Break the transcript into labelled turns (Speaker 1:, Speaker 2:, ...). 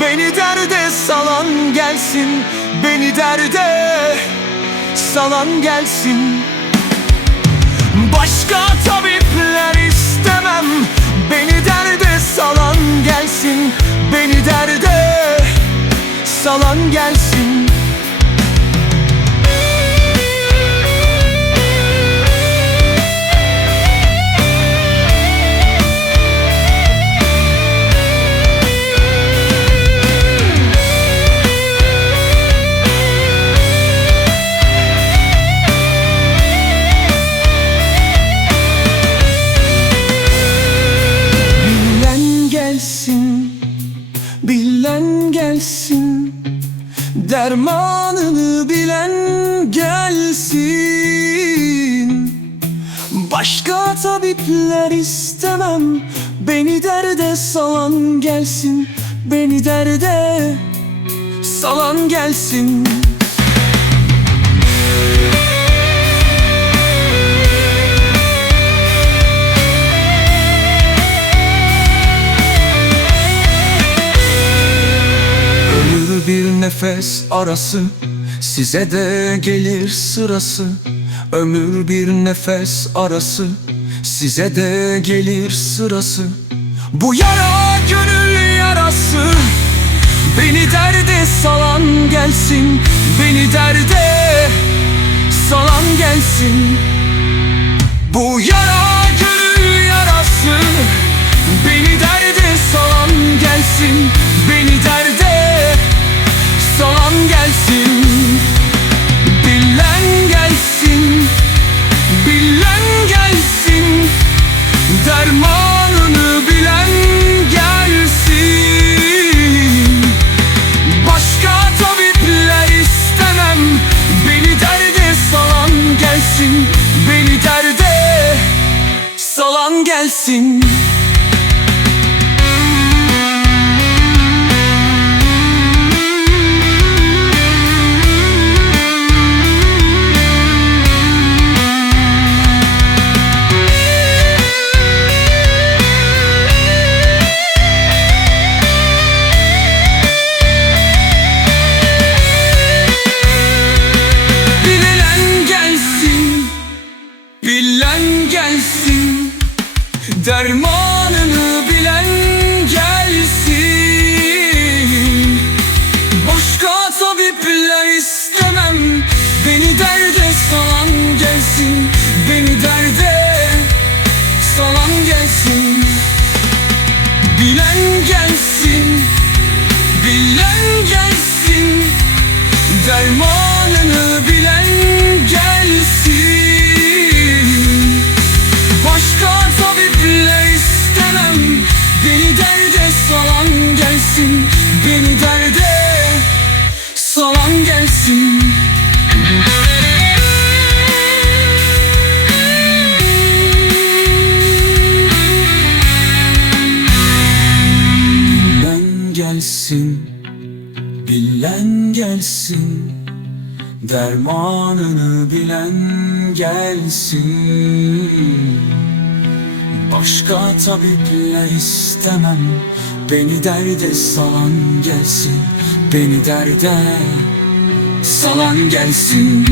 Speaker 1: Beni derde salan gelsin Beni derde salan gelsin. Başka tabipler istemem Beni derde Dermanını bilen gelsin. Başka tabipler istemem. Beni derde salan gelsin. Beni derde salan gelsin nefes arası Size de gelir sırası. Ömür bir nefes arası Size de gelir sırası. Bu yara gönül yarası. Beni derde salan gelsin Beni derde salan gelsin. Bu yara gelsin Bilen gelsin Bilen gelsin Dermanını bilen gelsin. Başka tabipler istemem Beni derde salan gelsin Beni derde salan gelsin Dermanını bilen gelsin. Başka tabipler istemem. Beni derde salan gelsin. Beni derde salan gelsin. Bilen gelsin. Bilen gelsin. Dermanını gelsin Beni derde salan gelsin. Bilen gelsin Bilen gelsin Dermanını bilen gelsin. Başka tabipler istemem Beni derde salan gelsin Beni derde salan gelsin